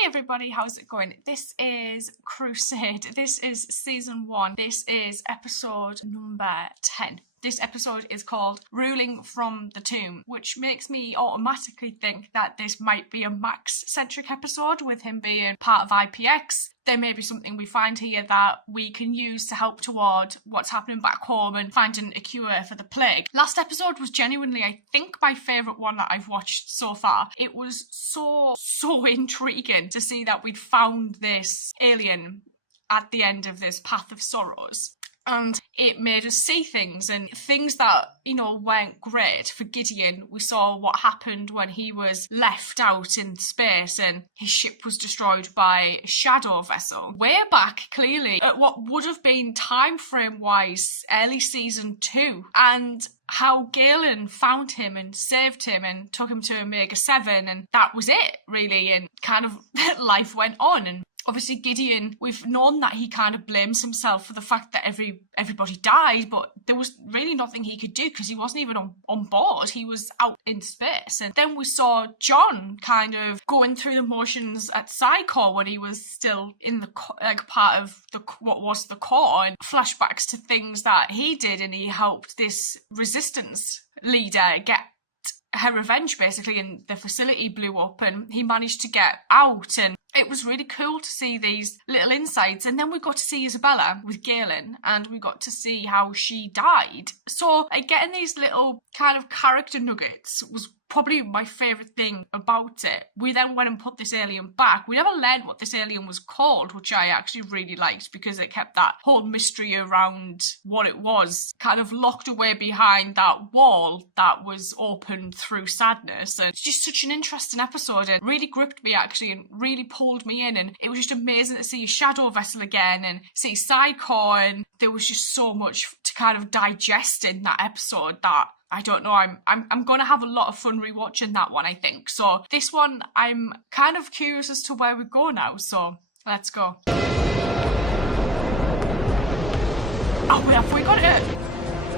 Hey everybody, how's it going? This is Crusade. This is season 1. This is episode number 10. This episode is called Ruling from the Tomb, which makes me automatically think that this might be a Max-centric episode with him being part of IPX. There may be something we find here that we can use to help toward what's happening back home and finding a cure for the plague. Last episode was genuinely, I think, my favourite one that I've watched so far. It was so intriguing to see that we'd found this alien at the end of this Path of Sorrows. And it made us see things, and things that, weren't great. For Gideon, we saw what happened when he was left out in space and his ship was destroyed by a shadow vessel. Way back, clearly, at what would have been time frame-wise, early season 2. And how Galen found him and saved him and took him to Omega 7, and that was it, really, and kind of life went on. And obviously Gideon, we've known that he kind of blames himself for the fact that everybody died, but there was really nothing he could do because he wasn't even on board. He was out in space. And then we saw John kind of going through the motions at Psycho when he was still in the part of what was the core, and flashbacks to things that he did, and he helped this resistance leader get her revenge, basically, and the facility blew up and he managed to get out. And it was really cool to see these little insights. And then we got to see Isabella with Galen, and we got to see how she died. So getting these little kind of character nuggets was probably my favourite thing about it. We then went and put this alien back. We never learned what this alien was called, which I actually really liked because it kept that whole mystery around what it was kind of locked away behind that wall that was opened through sadness. And it's just such an interesting episode and really gripped me, actually, and really pulled me in. And it was just amazing to see Shadow Vessel again and see Sidecore, and there was just so much to kind of digest in that episode that I don't know, I'm going to have a lot of fun rewatching that one, I think. So this one, I'm kind of curious as to where we go now, so let's go. Oh, have we got it?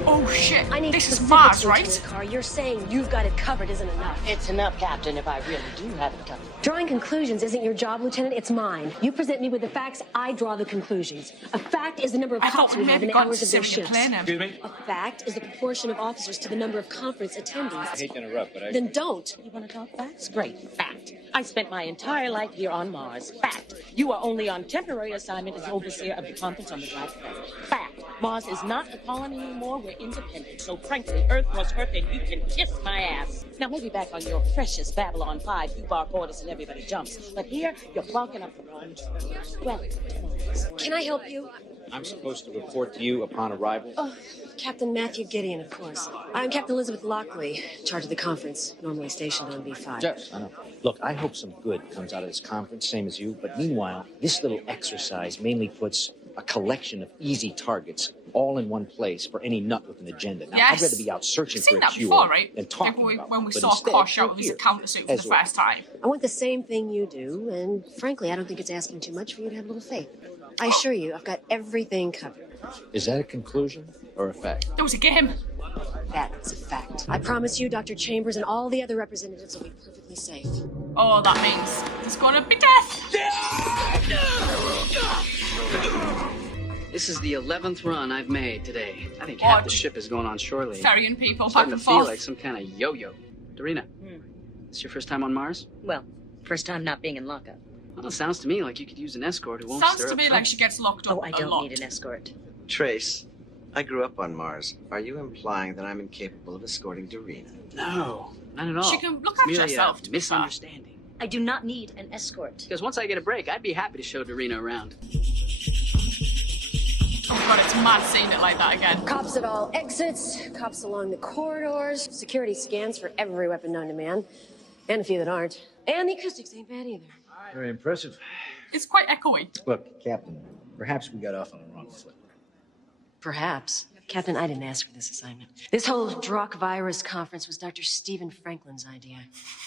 Oh shit, this is Mars, right? Car. You're saying you've got it covered isn't enough. It's enough, Captain, if I really do have it covered. Drawing conclusions isn't your job, Lieutenant. It's mine. You present me with the facts, I draw the conclusions. A fact is the number of cops we have in the hours of their shifts. Excuse me? A fact is the proportion of officers to the number of conference attendees. I hate to interrupt, but Then don't. You want to talk facts? Great. Fact. I spent my entire life here on Mars. Fact. You are only on temporary assignment as overseer of the conference on the Black Planet. Fact. Mars is not a colony anymore. We're independent. So frankly, Earth was Earth, and you can kiss my ass. Now maybe back on your precious Babylon 5, you bark orders and everybody jumps. But here, you're barking up the wrong tree. Well, Can I help you? I'm supposed to report to you upon arrival. Oh, Captain Matthew Gideon, of course. I'm Captain Elizabeth Lockley, in charge of the conference, normally stationed on B5. Yes, I know. Look, I hope some good comes out of this conference, same as you. But meanwhile, this little exercise mainly puts a collection of easy targets all in one place for any nut with an agenda. Now, Yes. I'd rather be out searching We've for seen a that cure before, right? than talking Like about when it. we But saw instead, Kosh out you're of his here, counter suit for the as well. first time. I want the same thing you do, and frankly, I don't think it's asking too much for you to have a little faith. I assure you, I've got everything covered. Is that a conclusion or a fact? There was a game. That's a fact. I promise you, Dr. Chambers and all the other representatives will be perfectly safe. Oh, that means there's gonna be death. This is the 11th run I've made today. I think half the ship is going on shore leave. Ferrying people back Starting to and feel forth. like some kind of yo-yo. Dorina, this your first time on Mars? well, first time not being in lockup. Well, it sounds to me like you could use an escort who won't Sounds stir to up me trouble. like she gets locked up Oh, I a don't lot. need an escort. Trace, I grew up on Mars. Are you implying that I'm incapable of escorting Dorina? No, not at all. She can look It's after merely herself, a to be fair. misunderstanding. I do not need an escort. Because once I get a break, I'd be happy to show Dorina around. Oh my god, it's mad seeing it like that again. Cops at all exits, cops along the corridors, security scans for every weapon known to man, and a few that aren't. And the acoustics ain't bad either. Very impressive. It's quite echoey. Look, Captain, perhaps we got off on the wrong foot. Perhaps. Captain, I didn't ask for this assignment. This whole Drock virus conference was Dr. Stephen Franklin's idea.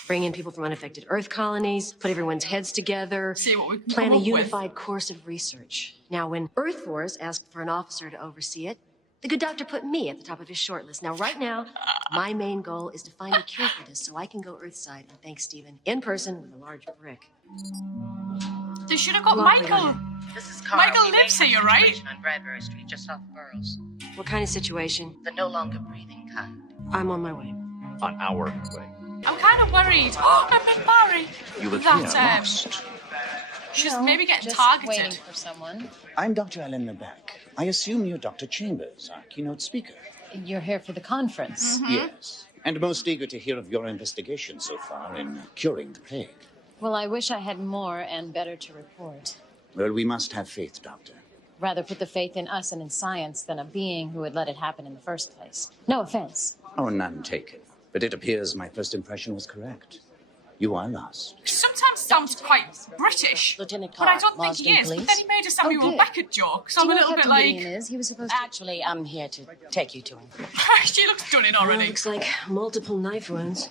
Bring in people from unaffected Earth colonies, put everyone's heads together, See what we can plan come a up with. unified course of research. Now, when Earth Force asked for an officer to oversee it, the good doctor put me at the top of his shortlist. Now, right now, my main goal is to find a cure for this so I can go Earthside and thank Stephen in person with a large brick. They should have got Lovely, Michael. This is Carl. Michael We may lives have here, a right? situation on Bradbury Street, just off Burroughs. What kind of situation? The no longer breathing kind. I'm on my way. On our way. I'm kind of worried. Oh, I met Barry. You were That lost. she's maybe getting just targeted. waiting for someone. I'm Dr. Alan Lebec. I assume you're Dr. Chambers, our keynote speaker. You're here for the conference. Yes. And most eager to hear of your investigation so far in curing the plague. Well, I wish I had more and better to report. Well, we must have faith, Doctor. Rather put the faith in us and in science than a being who would let it happen in the first place. No offense. Oh, none taken. But it appears my first impression was correct. You are lost. He sometimes sounds quite British, Lieutenant but I Carr, don't think he Marsden is. But Police. then he made a Samuel good. Beckett joke, so Do I'm a you know little bit Captain like, Gideon is? He was supposed to... Actually, I'm here to take you to him. she looks stunning Well, already. looks like multiple knife wounds.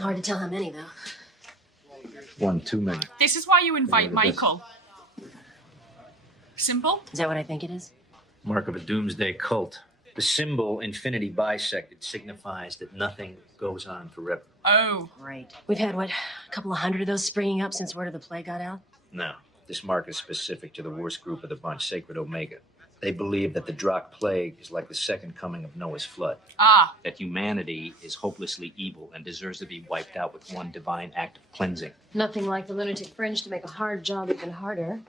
Hard to tell how many, though. One too many. This is why you invite Michael. Simple? Is that what I think it is? Mark of a doomsday cult. The symbol, infinity bisected, signifies that nothing goes on forever. Oh. Great. We've had, what, a couple of hundred of those springing up since word of the plague got out? No, this mark is specific to the worst group of the bunch, Sacred Omega. They believe that the Drakh plague is like the second coming of Noah's flood. Ah. That humanity is hopelessly evil and deserves to be wiped out with one divine act of cleansing. Nothing like the lunatic fringe to make a hard job even harder.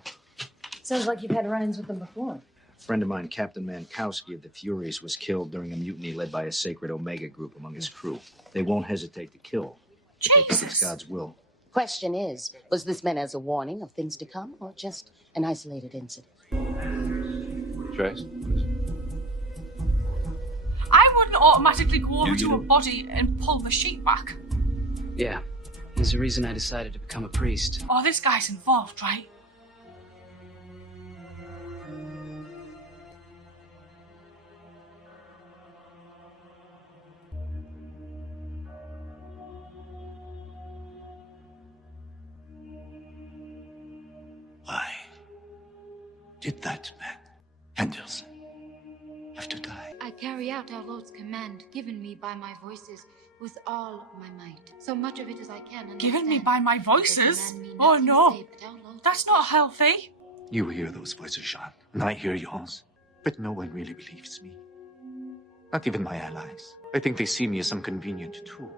Sounds like you've had run-ins with them before. A friend of mine, Captain Mankowski of the Furies, was killed during a mutiny led by a Sacred Omega group among his crew. They won't hesitate to kill if they think it's God's will. Question is, was this meant as a warning of things to come or just an isolated incident? Trace? I wouldn't automatically go over to a body and pull the sheet back. Yeah. There's a reason I decided to become a priest. Oh, this guy's involved, right? Why did that man, Henderson, have to die? I carry out our Lord's command, given me by my voices, with all my might. So much of it as I can understand. Given me by my voices? They command me Oh nothing no. save but our Lord's That's not healthy. You hear those voices, Jean, and I hear yours. But no one really believes me. Not even my allies. I think they see me as some convenient tool.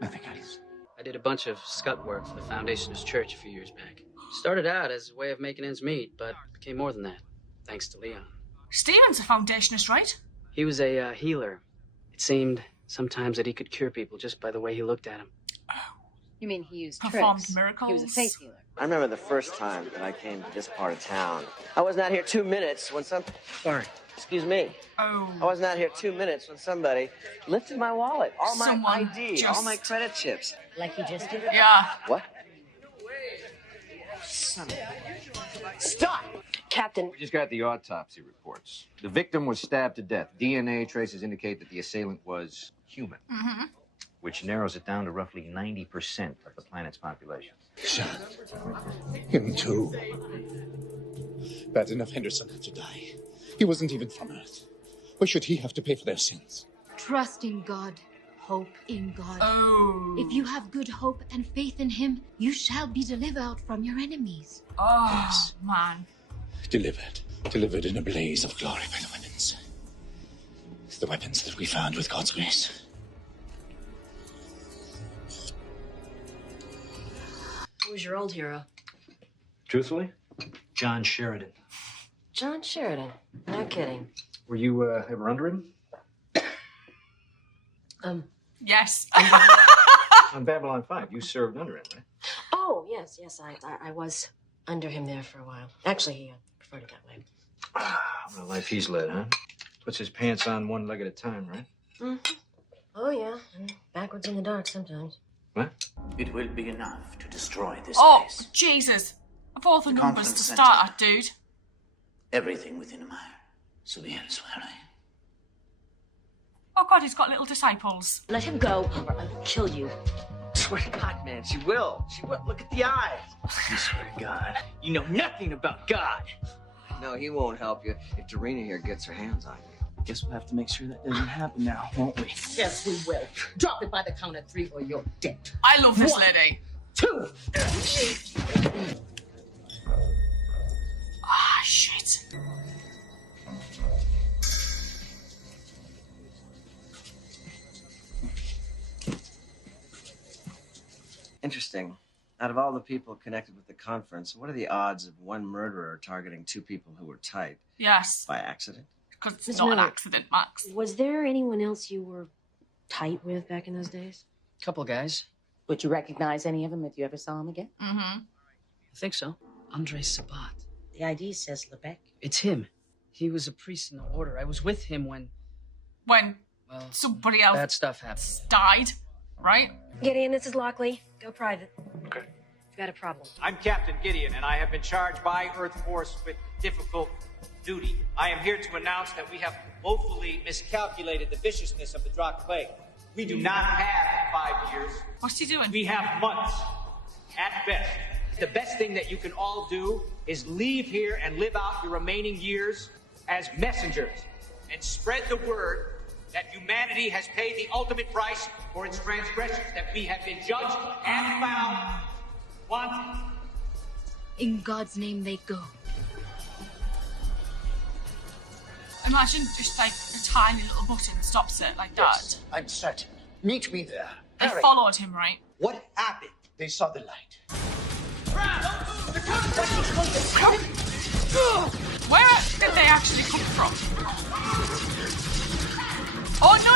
Nothing else. I did a bunch of scut work for the Foundationist Church a few years back. Started out as a way of making ends meet, but became more than that, thanks to Leon. Steven's a foundationist, right? He was a healer. It seemed sometimes that he could cure people just by the way he looked at them. You mean he used Performed tricks? miracles. He was a faith healer. I remember the first time that I came to this part of town. I wasn't out here 2 minutes when Sorry. Excuse me. Oh. I wasn't out here 2 minutes when somebody lifted my wallet, all my Someone ID, just- all my credit chips. Like you just did? Yeah. What? Stop! Captain, We just got the autopsy reports. The victim was stabbed to death. DNA traces indicate that the assailant was human, which narrows it down to roughly 90% of the planet's population. Jean. Him too. Bad enough Henderson had to die. He wasn't even from Earth. Why should he have to pay for their sins? Trust in God. Hope in God. Oh. If you have good hope and faith in Him, you shall be delivered from your enemies. Oh, man. Delivered in a blaze of glory by the weapons. The weapons that we found with God's grace. who's your old hero? Truthfully? John Sheridan. John Sheridan. No kidding. Were you ever under him? Yes. On Babylon 5, you served under him, right? Oh, yes, I was under him there for a while. Actually, he preferred it that way. What a life he's led, huh? Puts his pants on one leg at a time, right? Mm-hmm. Oh, yeah. And backwards in the dark sometimes. What? It will be enough to destroy this Oh, place. Jesus. Of all the numbers to conference start at, dude. Everything within a mile. So bien swear I. Oh, God, he's got little disciples. Let him go, or I will kill you. Swear to God, man, she will. She will. Look at the eyes. I swear to God, you know nothing about God. No, he won't help you if Dorina here gets her hands on you. Guess we'll have to make sure that doesn't happen now, won't we? Yes, we will. Drop it by the count of 3 or you're dead. I love this 1, lady. 2. Interesting. Out of all the people connected with the conference, what are the odds of one murderer targeting two people who were tight? Yes. By accident? Because it's Miss not an Miller, accident, Max. Was there anyone else you were tight with back in those days? Couple guys. Would you recognize any of them if you ever saw them again? Mm-hmm. I think so. Andre Sabat. The ID says Lebec. It's him. He was a priest in the order. I was with him when When well, somebody else bad stuff happened. died, right? Gideon, this is Lockley. Go private. Okay. We've got a problem. I'm Captain Gideon, and I have been charged by Earth Force with difficult duty. I am here to announce that we have woefully miscalculated the viciousness of the Drakh Plague. We do not have 5 years. What's he doing? We have months, at best. The best thing that you can all do is leave here and live out your remaining years as messengers and spread the word that humanity has paid the ultimate price for its transgressions, that we have been judged and found wanting. In God's name they go. Imagine just like a tiny little button stops it like that. Yes, I'm certain. Meet me there. They Hurry. followed him, right? What happened? They saw the light. Where did they actually come from? Oh, no.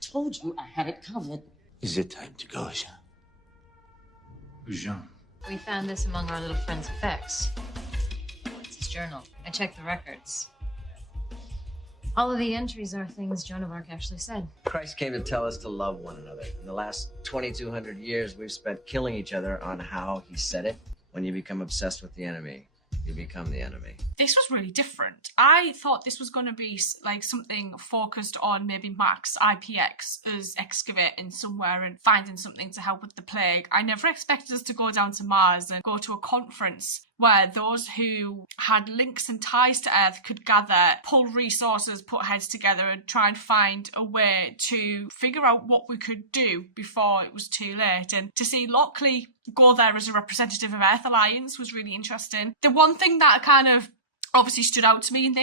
Told you I had it covered. Is it time to go, Jean? Jean. We found this among our little friend's effects. It's his journal. I checked the records. All of the entries are things Joan of Arc actually said. Christ came to tell us to love one another. In the last 2,200 years, we've spent killing each other on how he said it. When you become obsessed with the enemy, you become the enemy. This was really different. I thought this was going to be like something focused on maybe Max IPX as excavating somewhere and finding something to help with the plague. I never expected us to go down to Mars and go to a conference where those who had links and ties to Earth could gather, pull resources, put heads together and try and find a way to figure out what we could do before it was too late. And to see Lockley go there as a representative of Earth Alliance was really interesting. The one thing that kind of obviously stood out to me in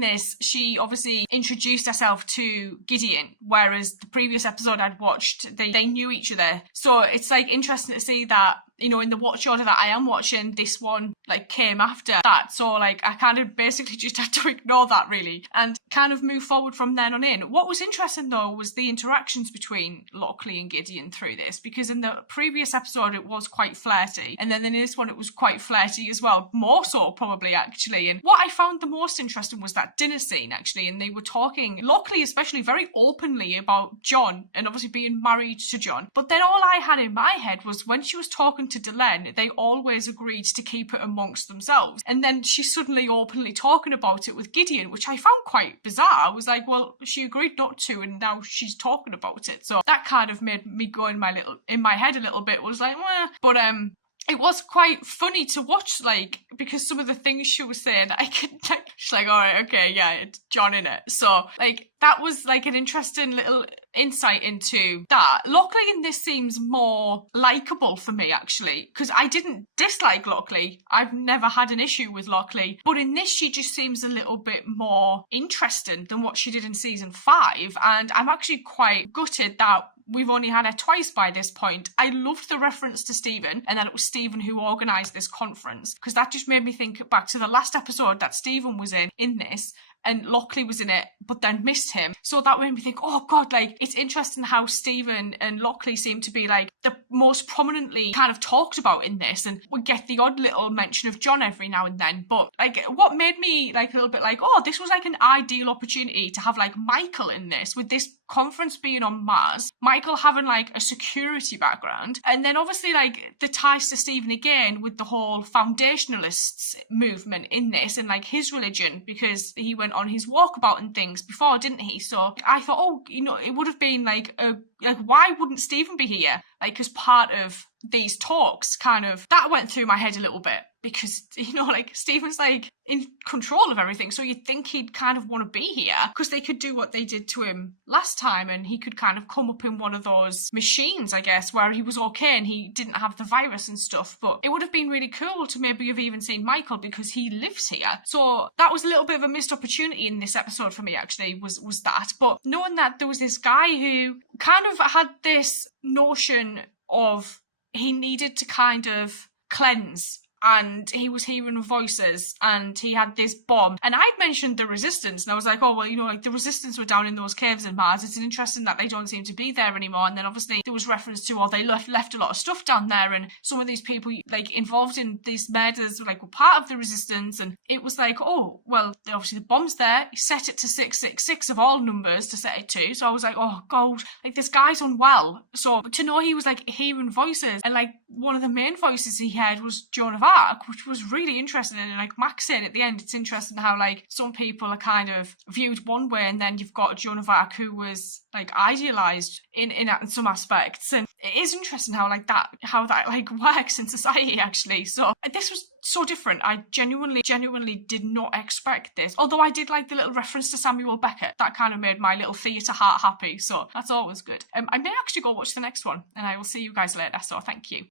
this, she obviously introduced herself to Gideon, whereas the previous episode I'd watched, they knew each other. So it's like interesting to see that, you know, in the watch order that I am watching, this one like came after that. So like I kind of basically just had to ignore that really and kind of move forward from then on in. What was interesting though was the interactions between Lockley and Gideon through this, because in the previous episode it was quite flirty, and then in this one it was quite flirty as well, more so probably actually. And what I found the most interesting was that dinner scene actually, and they were talking, Lockley especially, very openly about John and obviously being married to John. But then all I had in my head was when she was talking to Delenn, they always agreed to keep it amongst themselves. And then she's suddenly openly talking about it with Gideon, which I found quite bizarre. I was like, well, she agreed not to, and now she's talking about it. So that kind of made me go in my head a little bit. Was like, well, but it was quite funny to watch, like, because some of the things she was saying, I could, like, she's like, all right, okay, yeah, it's John in it. So, like, that was, like, an interesting little insight into that. Lockley in this seems more likeable for me, actually, because I didn't dislike Lockley. I've never had an issue with Lockley. But in this, she just seems a little bit more interesting than what she did in season 5. And I'm actually quite gutted that we've only had her twice by this point. I loved the reference to Stephen, and that it was Stephen who organised this conference, because that just made me think back to the last episode that Stephen was in this, and Lockley was in it, but then missed him. So that made me think, oh God, like, it's interesting how Stephen and Lockley seem to be, like, the most prominently kind of talked about in this, and we get the odd little mention of John every now and then. But, like, what made me, like, a little bit like, oh, this was, like, an ideal opportunity to have, like, Michael in this, with this conference being on Mars, Michael having, like, a security background, and then obviously, like, the ties to Stephen again with the whole foundationalists movement in this, and, like, his religion, because he went on his walkabout and things before, didn't he? So I thought, oh, you know, it would have been like why wouldn't Stephen be here? Like, as part of these talks that went through my head a little bit, because, like, Stephen's, like, in control of everything, so you'd think he'd kind of want to be here, because they could do what they did to him last time, and he could kind of come up in one of those machines, I guess, where he was okay and he didn't have the virus and stuff. But it would have been really cool to maybe have even seen Michael, because he lives here. So that was a little bit of a missed opportunity in this episode for me, actually, was that. But knowing that there was this guy who kind of had this notion of he needed to kind of cleanse, and he was hearing voices, and he had this bomb. And I'd mentioned the Resistance, and I was like, oh, well, like, the Resistance were down in those caves in Mars. It's interesting that they don't seem to be there anymore. And then obviously there was reference to, they left a lot of stuff down there, and some of these people, like, involved in these murders, like, were part of the Resistance. And it was like, oh, well, obviously the bomb's there. He set it to 666 of all numbers to set it to. So I was like, oh, God, like, this guy's unwell. So to know he was, like, hearing voices, and, like, one of the main voices he heard was Joan of Arc, which was really interesting. And, like Max said at the end, it's interesting how, like, some people are kind of viewed one way, and then you've got Joan of Arc who was, like, idealized in some aspects. And it is interesting how that like works in society, actually. So this was so different. I genuinely did not expect this, although I did like the little reference to Samuel Beckett. That kind of made my little theatre heart happy, so that's always good. I may actually go watch the next one, and I will see you guys later, so thank you.